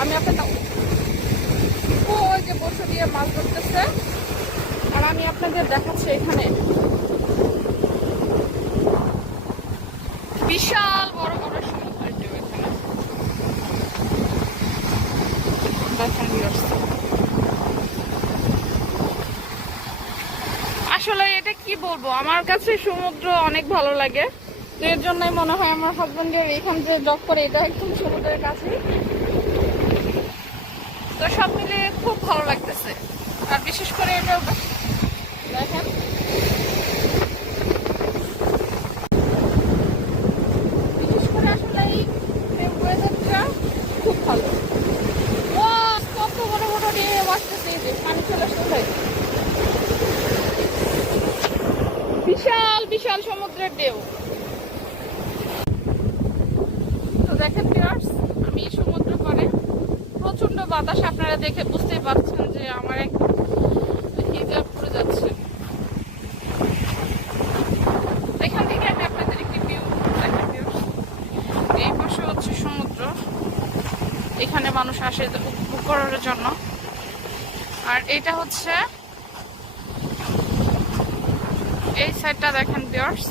আমি আপনার ওই যে বসে দিয়ে মাছ ধরতেছে। আর আমি আপনাদের দেখাচ্ছি এখানে। বিশাল বড় বড় সমুদ্রের ঢেউ এখানে আসলে এটা কি বলব? আমার কাছে সমুদ্র অনেক ভালো লাগে। এর জন্যই মনে হয় আমার হাজবেন্ডের এখান যে জব করে, এটা একদম সমুদ্রের কাছে তো সব মিলে খুব ভালো লাগতেছে আর বিশেষ করে দেখেন বিশেষ করে খুব ভালো। কত যে চলে বিশাল বিশাল সমুদ্রের ঢেউ তো দেখেন ভিউয়ার্স আমি সমুদ্র পাড়ে প্রচণ্ড বাতাস, আপনারা দেখে বুঝতেই পারছেন যে আমার এক পড়ে যাচ্ছে। এখান থেকে আপনাদের একটি ভিউ। এই হচ্ছে সমুদ্র। এখানে মানুষ আসে উপভোগ করার জন্য। আর এটা হচ্ছে এই সাইডটা দেখেন ভিউয়ার্স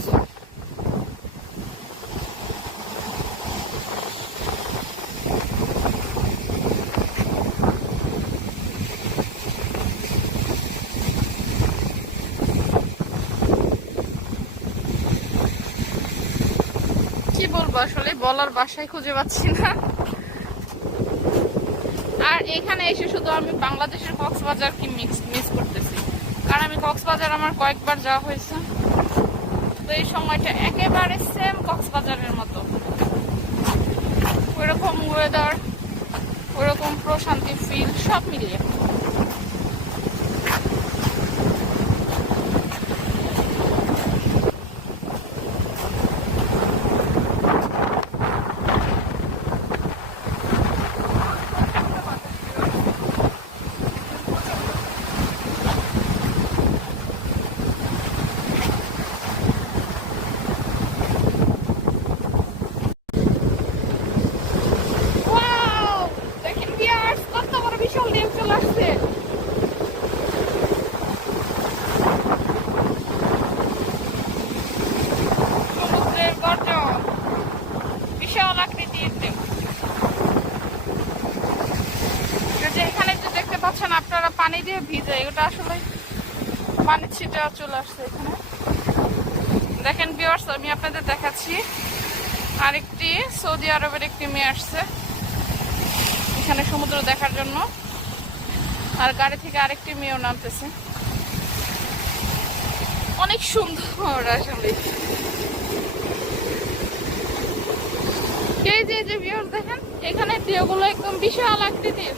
বলব আসলে? বলার বাসায় খুঁজে পাচ্ছি না। আর এখানে এসে শুধু আমি বাংলাদেশের কক্সবাজার কি মিক্স মিস করতেছি। কারণ আমি কক্সবাজার আমার কয়েকবার যাওয়া হয়েছে। তো এই সময়টা একেবারে সেম কক্সবাজারের মতো। ওইরকম ওয়েদার ওইরকম প্রশান্তি ফিল সব মিলিয়ে ওয়াও দেখেন ভিউয়ার্স কত বড় বিশাল ঢেউ চলে আসছে সমুদ্রের গর্জন বিশাল আকৃতির ঢেউ এই যে এখানে যে দেখতে পাচ্ছেন, আপনারা পানি দিয়ে ভিজে ওটা আসলে পানির ছিটা চলে আসছে এখানে। দেখেন ভিউয়ার্স আমি আপনাদের দেখাচ্ছি। আরেকটি সৌদি আরবের একটি মেয়ে আসছে এখানে সমুদ্র দেখার জন্য। আর গাড়ি থেকে আরেকটি মেয়েও নামতেছে। অনেক সুন্দর আসলে। এই যে যে ভিউর দেখেন এখানে দেহগুলো একদম বিশাল আকৃতির।